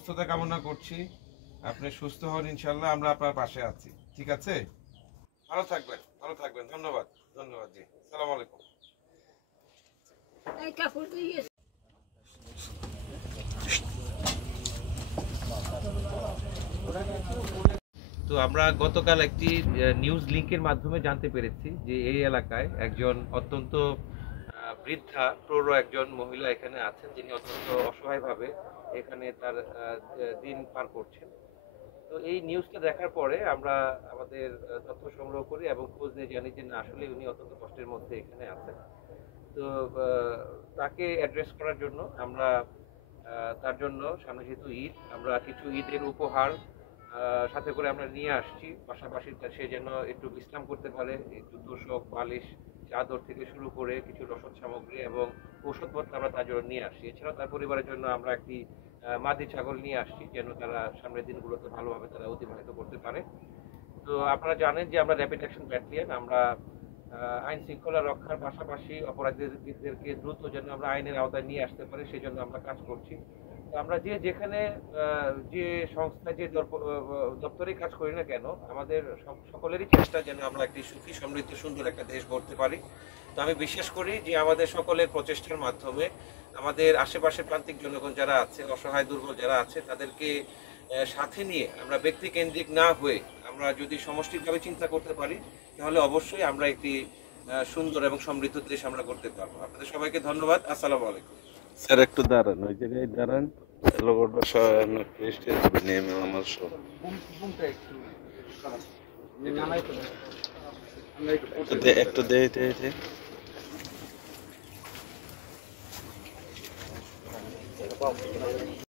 সুস্থতা কামনা করছি। আপনি সুস্থ হন ইনশাল্লাহ, আমরা আপনার পাশে আছি। ঠিক আছে, ভালো থাকবেন, ভালো থাকবেন। ধন্যবাদ, ধন্যবাদ জি। আসসালামু আলাইকুম। তো আমরা গতকাল একটি নিউজ লিংকের মাধ্যমে জানতে পেরেছি যে এই এলাকায় একজন অত্যন্ত বৃদ্ধা প্রৌঢ় একজন মহিলা এখানে আছেন, যিনি অত্যন্ত অসহায়ভাবে এখানে তার দিন পার করছেন। তো এই নিউজটা দেখার পরে আমরা আমাদের তথ্য সংগ্রহ করি এবং খোঁজ নিয়ে জানি যে না, আসলে উনি অত্যন্ত কষ্টের মধ্যে এখানে আছেন। তো তাকে অ্যাড্রেস করার জন্য আমরা তার জন্য সামনে যেহেতু ঈদ, আমরা কিছু ঈদের উপহার সাথে করে আমরা নিয়ে আসছি। পাশাপাশি সে যেন একটু বিশ্রাম করতে পারে, একটু তোশক বালিশ চাদর থেকে শুরু করে কিছু রসদ সামগ্রী এবং ঔষধপত্র আমরা তার জন্য নিয়ে আসছি। এছাড়াও তার পরিবারের জন্য আমরা একটি মাদি ছাগল নিয়ে আসছি, যেন তারা সামনের দিনগুলোতে ভালোভাবে তারা অতিবাহিত করতে পারে। তো আপনারা জানেন যে আমরা র্যাপিড অ্যাকশন ব্যাটালিয়ন, আমরা আইন শৃঙ্খলা রক্ষার পাশাপাশি অপরাধীদেরকে দ্রুত যেন আমরা আইনের আওতায় নিয়ে আসতে পারি, সেই জন্য আমরা কাজ করছি। তো আমরা যে যেখানে যে সংস্থা যে দপ্তরে কাজ করি না কেন, আমাদের সকলেরই চেষ্টা যেন আমরা একটি সুখী সমৃদ্ধ সুন্দর একটা দেশ গড়তে পারি। তো আমি বিশ্বাস করি যে আমাদের সকলের প্রচেষ্টার মাধ্যমে আমাদের আশেপাশের প্রান্তিক জনগণ যারা আছে, অসহায় দুর্বল যারা আছে, তাদেরকে সাথে নিয়ে আমরা ব্যক্তি কেন্দ্রিক না হয়ে আমরা যদি সমষ্টিকভাবে চিন্তা করতে পারি, তাহলে অবশ্যই আমরা একটি সুন্দর এবং সমৃদ্ধ দেশ আমরা করতে পারবো। আপনাদের সবাইকে ধন্যবাদ। আসসালামু আলাইকুম। স্যার একটু দাঁড়ান, ওই জায়গায় দাঁড়ান। লোগোটা নেমে আমার সব একটু দে